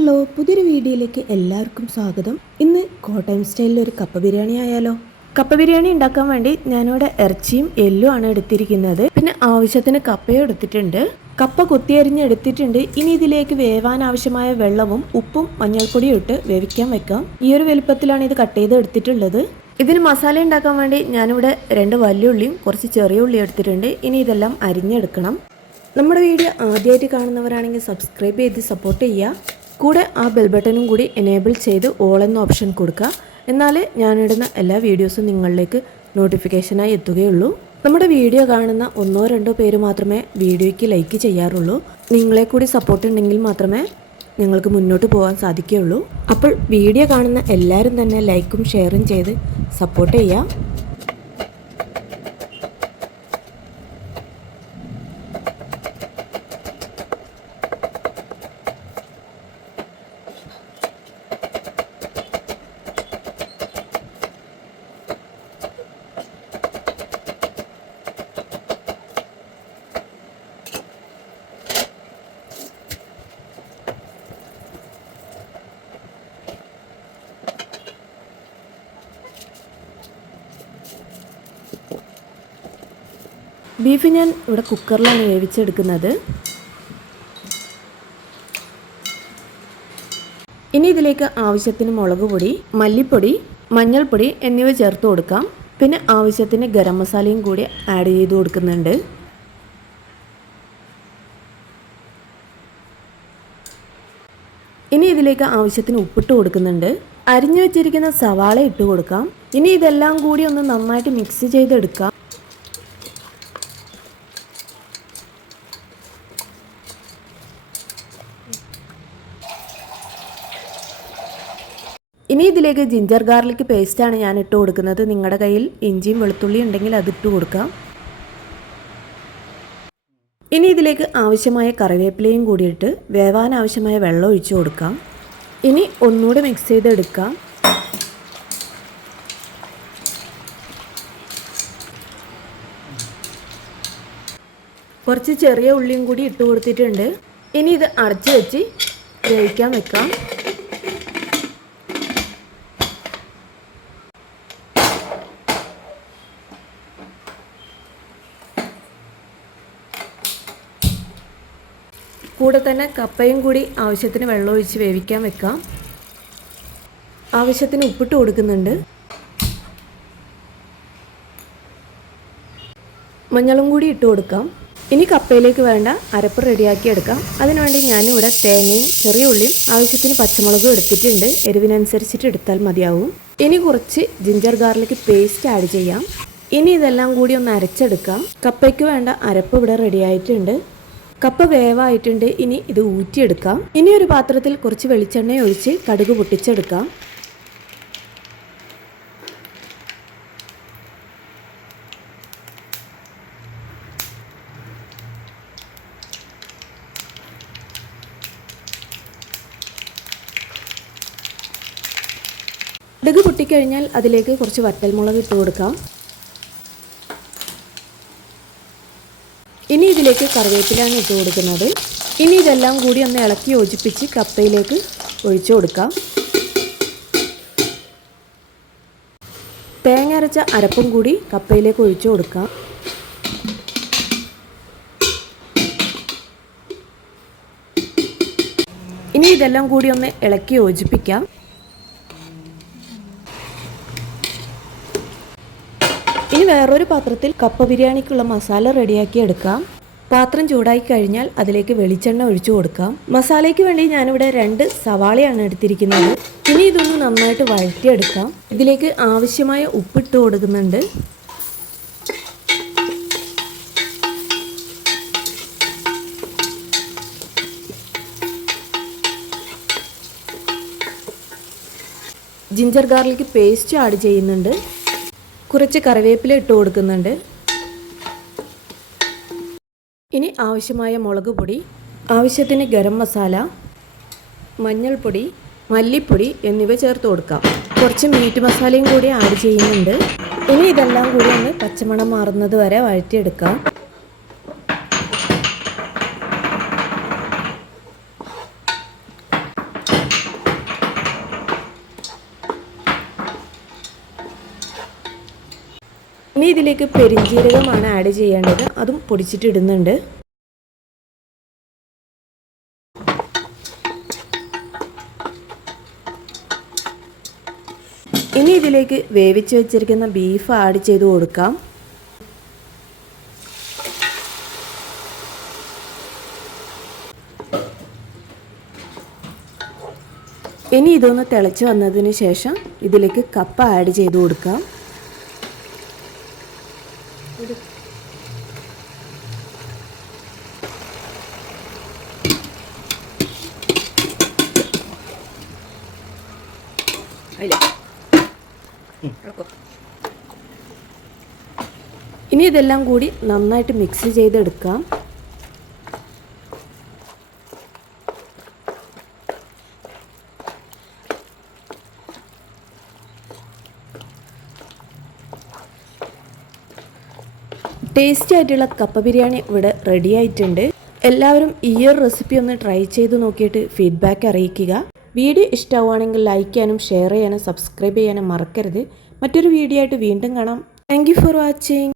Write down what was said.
Hello പുതിയൊരു വീഡിയോയിലേക്ക് എല്ലാവർക്കും സ്വാഗതം. ഇന്ന് കോട്ടയം സ്റ്റൈലിൽ ഒരു കപ്പ ബിരിയാണി ആയാലോ? കപ്പ ബിരിയാണി ഉണ്ടാക്കാൻ വേണ്ടി ഞാനിവിടെ ഇറച്ചിയും എല്ലും ആണ് എടുത്തിരിക്കുന്നത്. പിന്നെ ആവശ്യത്തിന് കപ്പയും എടുത്തിട്ടുണ്ട്. കപ്പ കുത്തിയരിഞ്ഞ് എടുത്തിട്ടുണ്ട്. ഇനി ഇതിലേക്ക് വേവാൻ ആവശ്യമായ വെള്ളവും ഉപ്പും മഞ്ഞൾപ്പൊടിയും ഇട്ട് വേവിക്കാൻ വെക്കാം. ഈ ഒരു വലുപ്പത്തിലാണ് ഇത് കട്ട് ചെയ്ത് എടുത്തിട്ടുള്ളത്. ഇതിന് മസാല ഉണ്ടാക്കാൻ വേണ്ടി ഞാനിവിടെ രണ്ട് വലിയ ഉള്ളിയും കുറച്ച് ചെറിയ ഉള്ളിയും എടുത്തിട്ടുണ്ട്. ഇനി ഇതെല്ലാം അരിഞ്ഞെടുക്കണം. നമ്മുടെ വീഡിയോ ആദ്യമായിട്ട് കാണുന്നവരാണെങ്കിൽ സബ്സ്ക്രൈബ് ചെയ്ത് സപ്പോർട്ട് ചെയ്യുക. കൂടെ ആ ബെൽ ബട്ടണും കൂടി എനേബിൾ ചെയ്ത് ഓൾ എന്ന ഓപ്ഷൻ കൊടുക്കുക. എന്നാൽ ഞാനിടുന്ന എല്ലാ വീഡിയോസും നിങ്ങളിലേക്ക് നോട്ടിഫിക്കേഷനായി എത്തുകയുള്ളൂ. നമ്മുടെ വീഡിയോ കാണുന്ന ഒന്നോ രണ്ടോ പേര് മാത്രമേ വീഡിയോയ്ക്ക് ലൈക്ക് ചെയ്യാറുള്ളൂ. നിങ്ങളെ കൂടി സപ്പോർട്ട് ഉണ്ടെങ്കിൽ മാത്രമേ ഞങ്ങൾക്ക് മുന്നോട്ട് പോകാൻ സാധിക്കുകയുള്ളൂ. അപ്പോൾ വീഡിയോ കാണുന്ന എല്ലാവരും തന്നെ ലൈക്കും ഷെയറും ചെയ്ത് സപ്പോർട്ട് ചെയ്യുക. ബീഫ് ഞാൻ ഇവിടെ കുക്കറിലാണ് വേവിച്ചെടുക്കുന്നത്. ഇനി ഇതിലേക്ക് ആവശ്യത്തിന് മുളക് പൊടി മല്ലിപ്പൊടി മഞ്ഞൾപ്പൊടി എന്നിവ ചേർത്ത് കൊടുക്കാം. പിന്നെ ആവശ്യത്തിന് ഗരം മസാലയും കൂടി ആഡ് ചെയ്ത് കൊടുക്കുന്നുണ്ട്. ഇനി ഇതിലേക്ക് ആവശ്യത്തിന് ഉപ്പിട്ട് കൊടുക്കുന്നുണ്ട്. അരിഞ്ഞു വെച്ചിരിക്കുന്ന സവാള ഇട്ട് കൊടുക്കാം. ഇനി ഇതെല്ലാം കൂടി ഒന്ന് നന്നായിട്ട് മിക്സ് ചെയ്തെടുക്കാം. ഇനി ഇതിലേക്ക് ജിഞ്ചർ ഗാർലിക് പേസ്റ്റാണ് ഞാൻ ഇട്ട് കൊടുക്കുന്നത്. നിങ്ങളുടെ കയ്യിൽ ഇഞ്ചിയും വെളുത്തുള്ളിയും ഉണ്ടെങ്കിൽ അതിട്ട് കൊടുക്കാം. ഇനി ഇതിലേക്ക് ആവശ്യമായ കറിവേപ്പിലയും കൂടിയിട്ട് വേവാൻ ആവശ്യമായ വെള്ളം ഒഴിച്ചു കൊടുക്കാം. ഇനി ഒന്നുകൂടെ മിക്സ് ചെയ്തെടുക്കാം. കുറച്ച് ചെറിയ ഉള്ളിയും കൂടി ഇട്ട് കൊടുത്തിട്ടുണ്ട്. ഇനി ഇത് അടച്ചു വെച്ച് വേവിക്കാൻ വെക്കാം. കൂടെ തന്നെ കപ്പയും കൂടി ആവശ്യത്തിന് വെള്ളം ഒഴിച്ച് വേവിക്കാൻ വെക്കാം. ആവശ്യത്തിന് ഉപ്പിട്ട് കൊടുക്കുന്നുണ്ട്. മഞ്ഞളും കൂടി ഇട്ട് കൊടുക്കാം. ഇനി കപ്പയിലേക്ക് വേണ്ട അരപ്പ് റെഡിയാക്കി എടുക്കാം. അതിനുവേണ്ടി ഞാനിവിടെ തേങ്ങയും ചെറിയ ഉള്ളിയും ആവശ്യത്തിന് പച്ചമുളകും എടുത്തിട്ടുണ്ട്. എരിവിനനുസരിച്ചിട്ട് എടുത്താൽ മതിയാവും. ഇനി കുറച്ച് ജിഞ്ചർ ഗാർലിക് പേസ്റ്റ് ആഡ് ചെയ്യാം. ഇനി ഇതെല്ലാം കൂടി ഒന്ന് അരച്ചെടുക്കാം. കപ്പയ്ക്ക് വേണ്ട അരപ്പ് ഇവിടെ റെഡി ആയിട്ടുണ്ട്. കപ്പ വേവായിട്ടുണ്ട്. ഇനി ഇത് ഊറ്റിയെടുക്കാം. ഇനി ഒരു പാത്രത്തിൽ കുറച്ച് വെളിച്ചെണ്ണ ഒഴിച്ച് കടുക് പൊട്ടിച്ചെടുക്കാം. കടുക് പൊട്ടിക്കഴിഞ്ഞാൽ അതിലേക്ക് കുറച്ച് വറ്റൽമുളക് ഇട്ട് കൊടുക്കാം ഇനി ഇതിലേക്ക് കറിവേപ്പിലാണ് ഇട്ട് കൊടുക്കുന്നത്. ഇനി ഇതെല്ലാം കൂടി ഒന്ന് ഇളക്കി യോജിപ്പിച്ച് കപ്പയിലേക്ക് ഒഴിച്ചു കൊടുക്കാം. തേങ്ങ അരച്ച അരപ്പും കൂടി കപ്പയിലേക്ക് ഒഴിച്ചു കൊടുക്കാം. ഇനി ഇതെല്ലാം കൂടി ഒന്ന് ഇളക്കി യോജിപ്പിക്കാം. ഇനി വേറൊരു പാത്രത്തിൽ കപ്പ ബിരിയാണിക്കുള്ള മസാല റെഡിയാക്കി എടുക്കാം. പാത്രം ചൂടായി കഴിഞ്ഞാൽ അതിലേക്ക് വെളിച്ചെണ്ണ ഒഴിച്ചു കൊടുക്കാം. മസാലയ്ക്ക് വേണ്ടി ഞാനിവിടെ രണ്ട് സവാളയാണ് എടുത്തിരിക്കുന്നത്. ഇനി ഇതൊന്ന് നന്നായിട്ട് വഴറ്റിയെടുക്കാം. ഇതിലേക്ക് ആവശ്യമായ ഉപ്പിട്ട് കൊടുക്കുന്നുണ്ട്. ജിഞ്ചർ ഗാർലിക് പേസ്റ്റ് ആഡ് ചെയ്യുന്നുണ്ട്. കുറച്ച് കറിവേപ്പില ഇട്ട് കൊടുക്കുന്നുണ്ട്. ഇനി ആവശ്യമായ മുളക് പൊടി ആവശ്യത്തിന് ഗരം മസാല മഞ്ഞൾപ്പൊടി മല്ലിപ്പൊടി എന്നിവ ചേർത്ത് കൊടുക്കാം. കുറച്ച് മീറ്റ് മസാലയും കൂടി ആഡ് ചെയ്യുന്നുണ്ട്. ഇനി ഇതെല്ലാം കൂടി ഒന്ന് പച്ചമണം മാറുന്നത് വരെ വഴറ്റിയെടുക്കാം. ഇനി ഇതിലേക്ക് പെരിഞ്ജീരകമാണ് ആഡ് ചെയ്യേണ്ടത്. അതും പൊടിച്ചിട്ടിടുന്നുണ്ട്. ഇനി ഇതിലേക്ക് വേവിച്ച് വെച്ചിരിക്കുന്ന ബീഫ് ആഡ് ചെയ്ത് കൊടുക്കാം. ഇനി ഇതൊന്ന് തിളച്ച് വന്നതിന് ശേഷം ഇതിലേക്ക് കപ്പ ആഡ് ചെയ്ത് കൊടുക്കാം. ഇനി ഇതെല്ലാം കൂടി നന്നായിട്ട് മിക്സ് ചെയ്തെടുക്കാം. ടേസ്റ്റി ആയിട്ടുള്ള കപ്പ ബിരിയാണി ഇവിടെ റെഡി ആയിട്ടുണ്ട്. എല്ലാവരും ഈ ഒരു റെസിപ്പി ഒന്ന് ട്രൈ ചെയ്ത് നോക്കിയിട്ട് ഫീഡ്ബാക്ക് അറിയിക്കുക. വീഡിയോ ഇഷ്ടമാവുകയാണെങ്കിൽ ലൈക്ക് ചെയ്യാനും ഷെയർ ചെയ്യാനും സബ്സ്ക്രൈബ് ചെയ്യാനും മറക്കരുത്. മറ്റൊരു വീഡിയോ ആയിട്ട് വീണ്ടും കാണാം. Thank for watching